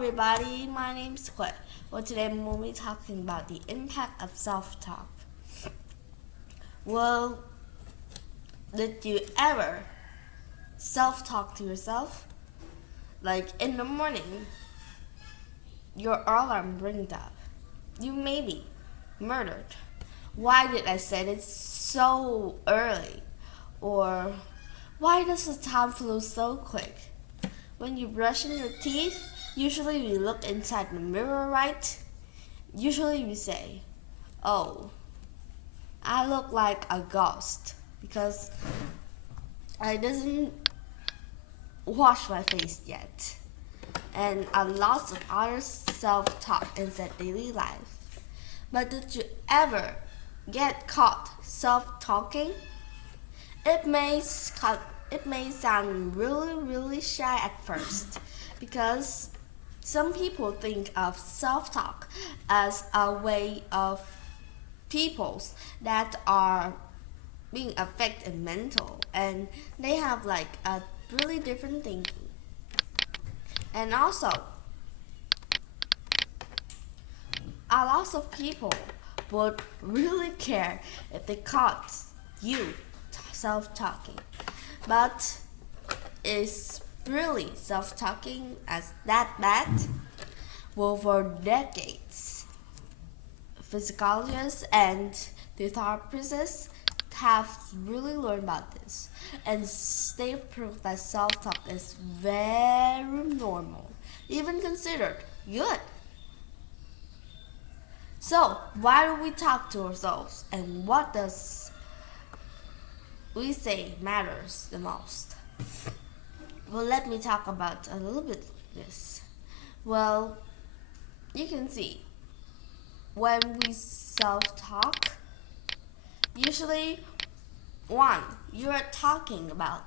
everybody, my name's Quay. Well, today we'll be talking about the impact of self-talk. Well, did you ever self-talk to yourself? Like in the morning, your alarm rings up. You may be murdered. Why did I say it so early? Or why does the time flow so quick? When you're brushing your teeth, usually you look inside the mirror, right? Usually you say, oh, I look like a ghost because I didn't wash my face yet. And a lot of other self-talk in their daily life. But did you ever get caught self-talking? It may sound really shy at first because some people think of self-talk as a way of peoples that are being affected mental and they have like a really different thinking. And also, a lot of people would really care if they caught you self-talking. But is really self-talking as that bad? Well, for decades, physiologists and the therapists have really learned about this, and they've proved that self-talk is very normal, even considered good. So, why do we talk to ourselves, and what does we say matters the most? Well, let me talk about a little bit of this. Well, you can see when we self-talk, usually one, you're talking about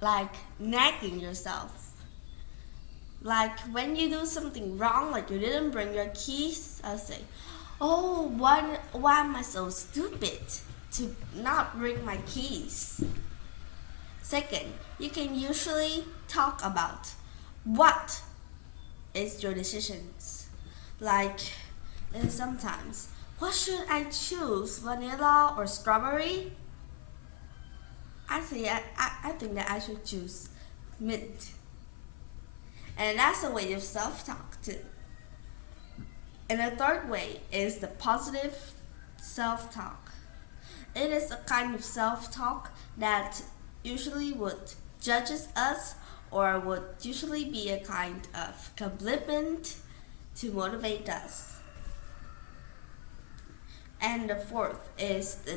like nagging yourself. Like when you do something wrong, like you didn't bring your keys, I'll say, oh, why am I so stupid to not bring my keys? Second, you can usually talk about what is your decisions. Like, and sometimes, what should I choose, vanilla or strawberry? I think that I should choose mint. And that's a way of self-talk too. And the third way is the positive self-talk. It is a kind of self-talk that usually would judges us or would usually be a kind of compliment to motivate us. And the fourth is the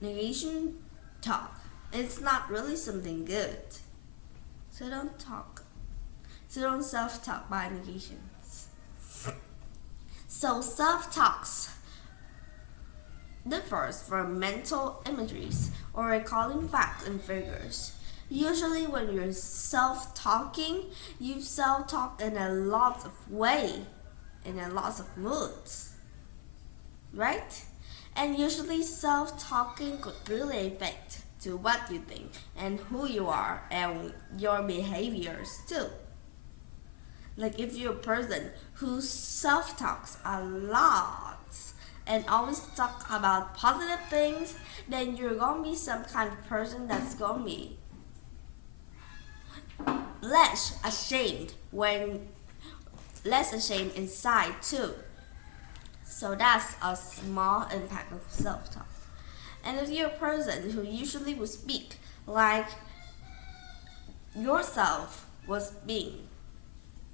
negation talk. It's not really something good. So don't talk. So don't self-talk by negations. So self-talks differs from mental imageries or recalling facts and figures. Usually when you're self-talking, you self-talk in a lot of ways, in a lot of moods, right? And usually self-talking could really affect to what you think and who you are and your behaviors too. Like if you're a person who self-talks a lot and always talk about positive things, then you're gonna be some kind of person that's gonna be less ashamed inside too. So that's a small impact of self-talk. And if you're a person who usually would speak like yourself was being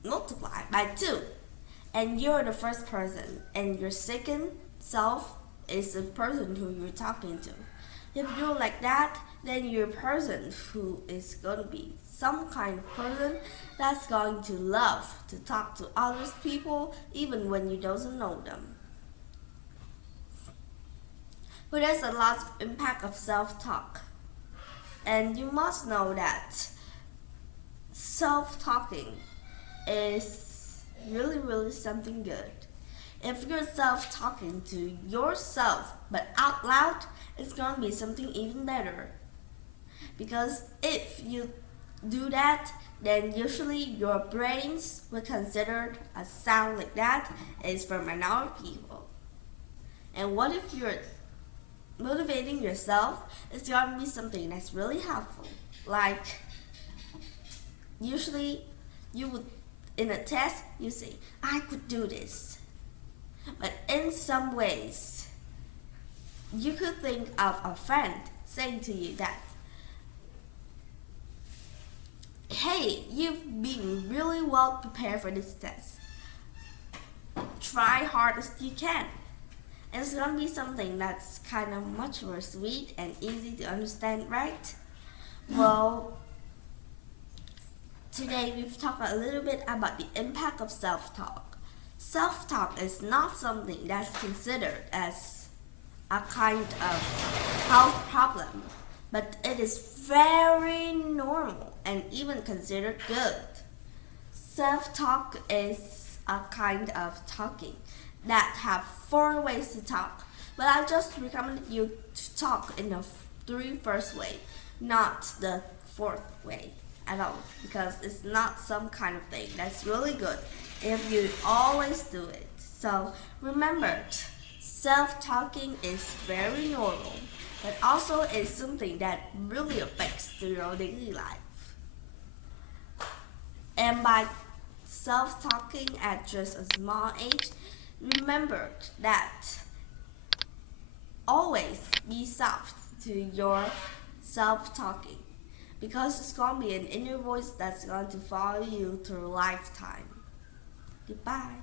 multiplied by 2, and you're the first person, and your second self is the person who you're talking to. If you're like that, then you're a person who is going to be some kind of person that's going to love to talk to other people even when you don't know them. But there's a lot of impact of self-talk. And you must know that self-talking is really something good. If you're self-talking to yourself but out loud, it's going to be something even better. Because if you do that, then usually your brains will consider a sound like that is for minority people. And what if you're motivating yourself? It's gonna be something that's really helpful. Like usually you would in a test you say, I could do this. But in some ways you could think of a friend saying to you that, hey, you've been really well prepared for this test. Try hard as you can. And it's gonna be something that's kind of much more sweet and easy to understand, right? Well, today we've talked a little bit about the impact of self-talk. Self-talk is not something that's considered as a kind of health problem, but it is very normal and even considered good. Self-talk is a kind of talking that have 4 ways to talk, but I just recommend you to talk in the 3 first way, not the 4th way at all, because it's not some kind of thing that's really good if you always do it. So remember, self-talking is very normal, but also is something that really affects your daily life. And by self-talking at just a small age, remember that always be soft to your self-talking, because it's going to be an inner voice that's going to follow you through a lifetime. Goodbye.